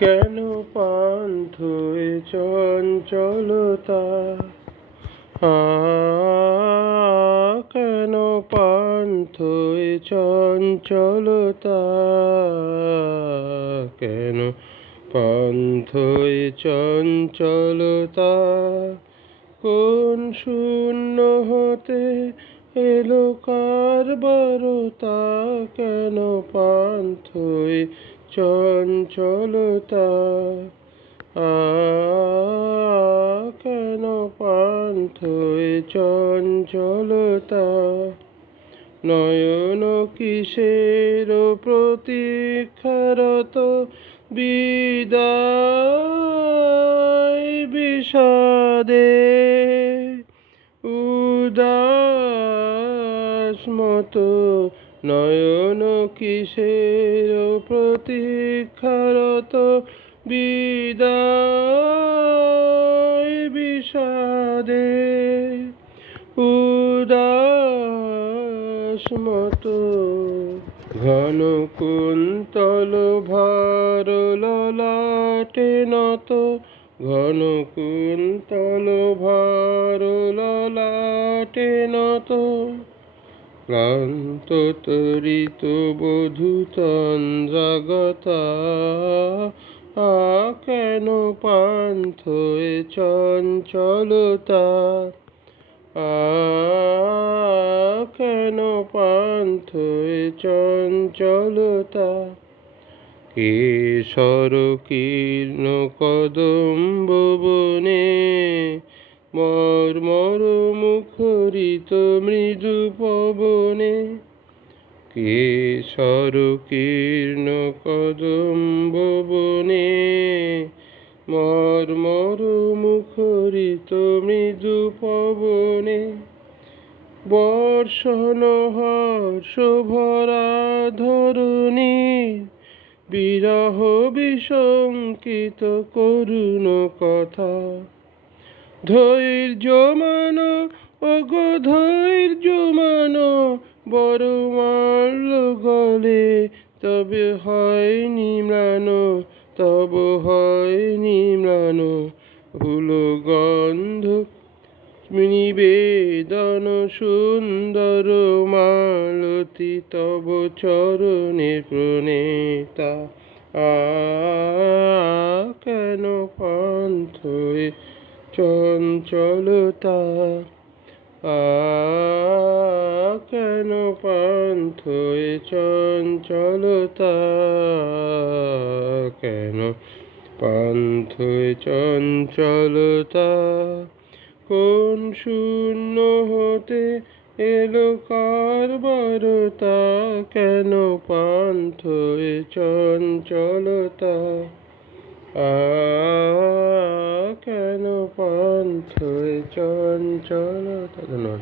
কেন পান্থে চঞ্চলতা, কেন পান্থে চঞ্চলতা, কেন পান্থে চঞ্চলতা, কোন শূন্য হতে এলো কারবারতা, কেন পান্থে চঞ্চলতা, কেন পান্থে চঞ্চলতা, নয়ন কিসের প্রতীক্ষারত, বিদায় বিষাদে উদাস মতো, নয়ন কিসের প্রতীক্ষারত, বিদায় বিষাদে উদাস মতো, ঘন কুন্তল ভার ললাটে নত, ঘন কুন্তল ভার ললাটে নত, ক্লান্ত তরিত বধূ তন্দ্রাগতা, কেন পান্থে চঞ্চলতা, কেন পান্থে চঞ্চলতা, কেশর কীর্ণ কদম্ব বনে, মর্মর মুখরিত মৃদু পবনে, কেশর কীর্ণ কদম্ব বনে, মর্মর মুখরিত মৃদু পবনে, বর্ষণ হর্ষ ভরা ধরণী, বিরহ বিশঙ্কিত করুণ কথা, ধৈর্য মানো ওগো ধৈর্য মানো, বড় মাল্য গলে তবে হয়নি ম্লান, তব হয়নি ম্লান, ভুলো গন্ধ নিবেদন সুন্দর মালতী তব চরণে প্রণেতা, কেন পান্থে চঞ্চলতা, কেন পান্থে চঞ্চলতা, কেন পান্থে চঞ্চলতা, কোন শূন্য হতে এলো কারবারতা, কেন পান্থে চঞ্চলতা, কেন পান্থে চঞ্চলতা। ধন্যবাদ।